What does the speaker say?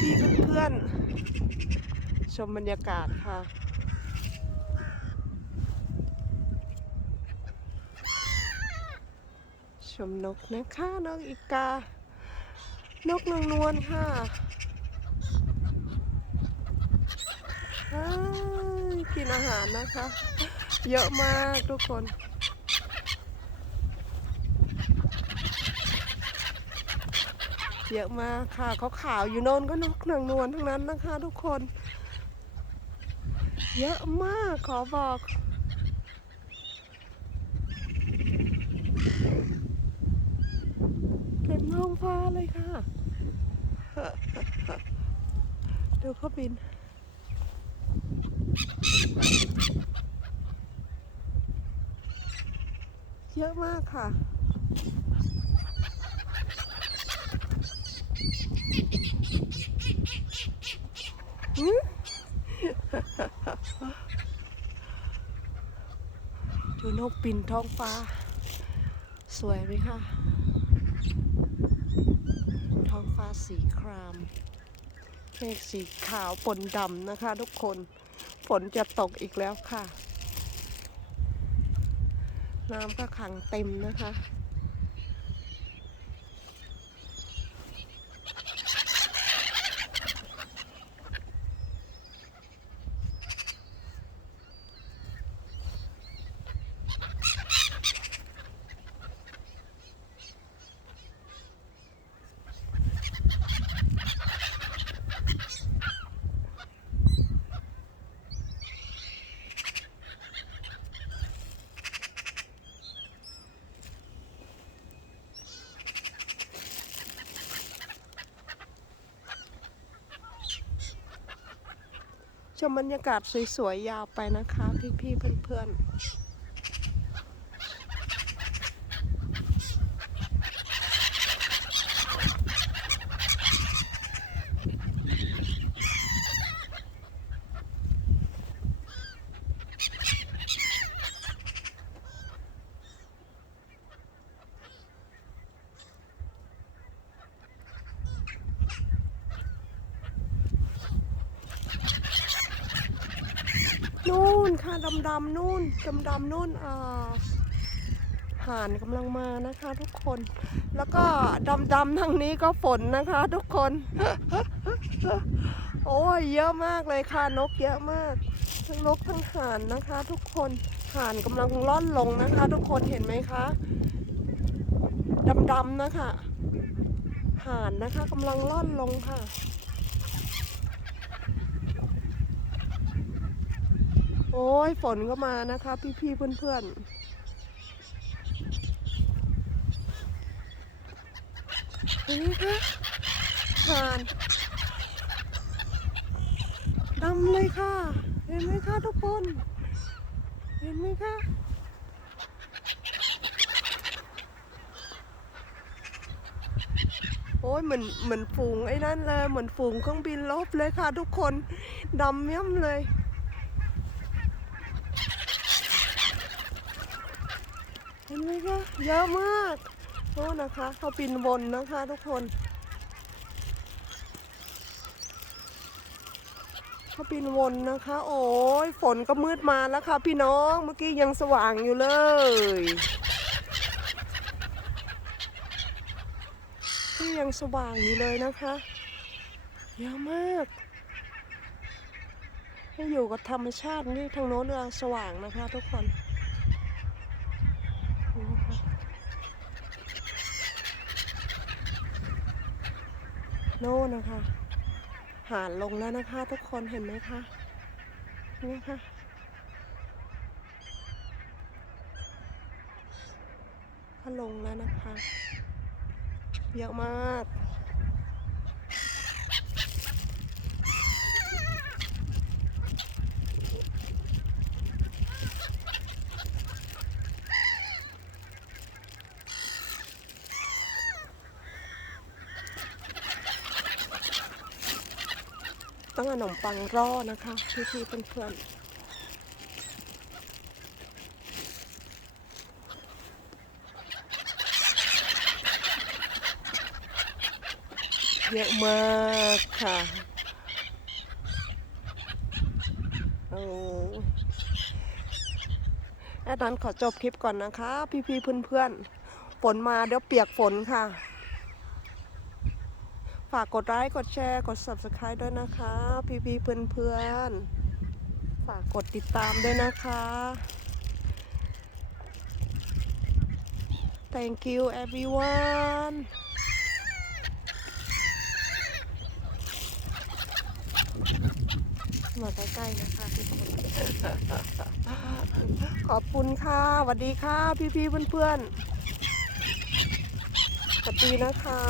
พี่ๆเพื่อนๆชมบรรยากาศค่ะชมนกนะคะนกอีกา นกนางนวลค่ะกินอาหารนะคะ เยอะมากทุกคน เยอะมากค่ะเขาขาวอยู่โน่นก็นกนางนวลทั้งนั้นนะคะ ทุกคน เยอะมากขอบอกเต็มท้องฟ้าเลยค่ะดูเขาบินเยอะมากค่ะ ดูนกบินท้องฟ้า สวยไหมคะ ท้องฟ้าสีครามเมฆสีขาวปนดำนะคะ ทุกคนฝนจะตกอีกแล้วค่ะ น้ำก็ขังเต็มนะคะ ชมบรรยากาศสวยๆยาวไปนะคะ พี่ๆเพื่อนๆ นู่นค่ะดำๆนู่นดำๆนู่นอ่าห่านกำลังมานะคะทุกคน แล้วก็ดำๆทางนี้ก็ฝนนะคะทุกคน โอ้ยเยอะมากเลยค่ะนกเยอะมาก ทั้งนกทั้งห่านนะคะ ทุกคนห่านกำลังล่อนลงนะคะ ทุกคนเห็นไหมคะดำๆนะคะห่านนะคะกำลังล่อนลงค่ะ โอ้ยฝนก็มานะคะ พี่ๆเพื่อนๆเห็นไหมคะห่านดำเลยค่ะ เห็นไหมคะทุกคน เห็นไหมคะโอ้ยเหมือนเหมือนฝูงไอ้นั่นเลย เหมือนฝูงเครื่องบินลบเลยค่ะทุกคนดำย่ำเลย เห็นไหมคะเยอะมากโน่นนะคะเขาบินวนนะคะทุกคนเขาบินวนนะคะ โอ้ยฝนก็มืดมาแล้วค่ะพี่น้องเมื่อกี้ยังสว่างอยู่เลยที่ยังสว่างอยู่เลยนะคะเยอะมากให้อยู่กับธรรมชาตินี่ทางโน้นเราสว่างนะคะทุกคน โน่นนะคะ หาลงแล้วนะคะทุกคนเห็นไหมคะนี่ค่ะเขาลงแล้วนะคะ เยอะมาก ต้องขนมปังร่อนะคะพี่ๆเพื่อนๆเยอะมากค่ะโอ้แอดนั้นขอจบคลิปก่อนนะคะ พี่ๆเพื่อนๆ ฝนมาเดี๋ยวเปียกฝนค่ะากกดไลค์กดแชร์กด subscribe ด้วยนะคะ พี่ๆเพื่อนๆฝากกดติดตามด้วยนะคะ thank you everyone มาใกล้ๆนะคะทุกคนขอบคุณค่ะสวัสดีค่ะ พี่ๆเพื่อนๆสวัสดีนะคะ